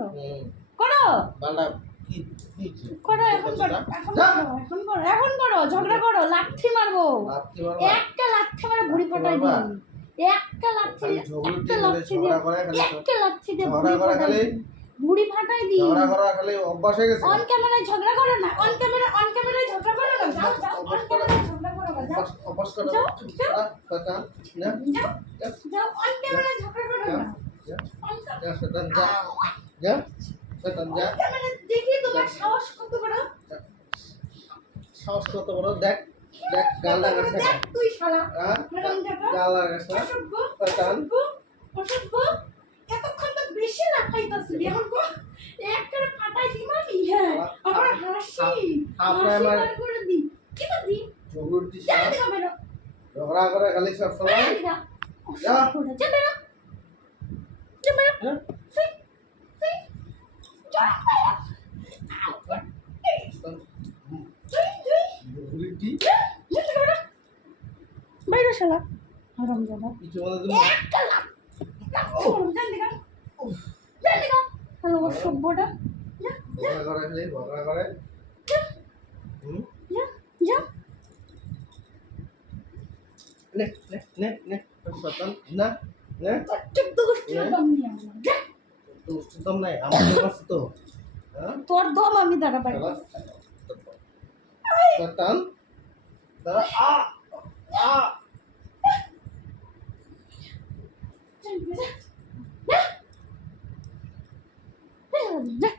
করো হুম। করো বালা কি কি করো এখন করো এখন করো ঝগড়া করো লাঠি মারবো লাথি মারবা একটা লাঠি মারে বুড়ি লাথি ফাটাই মারবা? দিই একটা লাঠি খালি ঝগড়া একটা দিয়ে লাঠি দিয়ে ঝগড়া করে খালি একটা লাঠি দিয়ে ঝগড়া বুড়ি করে ফাটাই খালি দিই বুড়ি ফাটাই দিই ঝগড়া করা খালি অভ্যাস হয়ে গেছে অন ক্যামেরায় ঝগড়া করো না অন ক্যামেরায় ঝগড়া করো না যাও যাও অন ক্যামেরায় ঝগড়া করো না যাও অভ্যাস করো যাও, যাও। কথা না যাও যাও অন ক্যামেরায় ঝগড়া করো না যা অন যা শয়তান যা যা শয়তান যা ক্যামেরায় দেখি তোমার সাহস কত বড় সাহস কত বড় দেখ দেখ গাল লাগাস না দেখ তুই শালা হ্যাঁ ম্যাডাম দেখো গাল লাগাস না অসভ্য শয়তান অসভ্য এতক্ষণ তো বেশি লাফাইতাছিলি এখন কো একটা ফাটাই দিমানি হ্যাঁ আমার হাসি আপনার হাসি আমার বার করে দি কি দি ঝগড়া দিস যা দেখা বেরো ঝগড়া করে খালি সব সময় যা যা। যা বেরো যা বেরো হ্যাঁ? সই সই যা বেরো বাইরে শালা হারাম জাদা কিছু বলে তুমি একটা লাফ জান দেখা হ্যালো সভ্যটা যা ঝগড়া করে খালি ঝগড়া করে হুম যা যা নে নে নে নে শয়তান না নে চুপ তো গোষ্ঠী দম নিয়ে আমার যা তো দম নাই আমার দম আছে তো হ্যাঁ তোর দম আমি দাঁড়া পাই শালা শয়তান দাঁড়া আ যা যা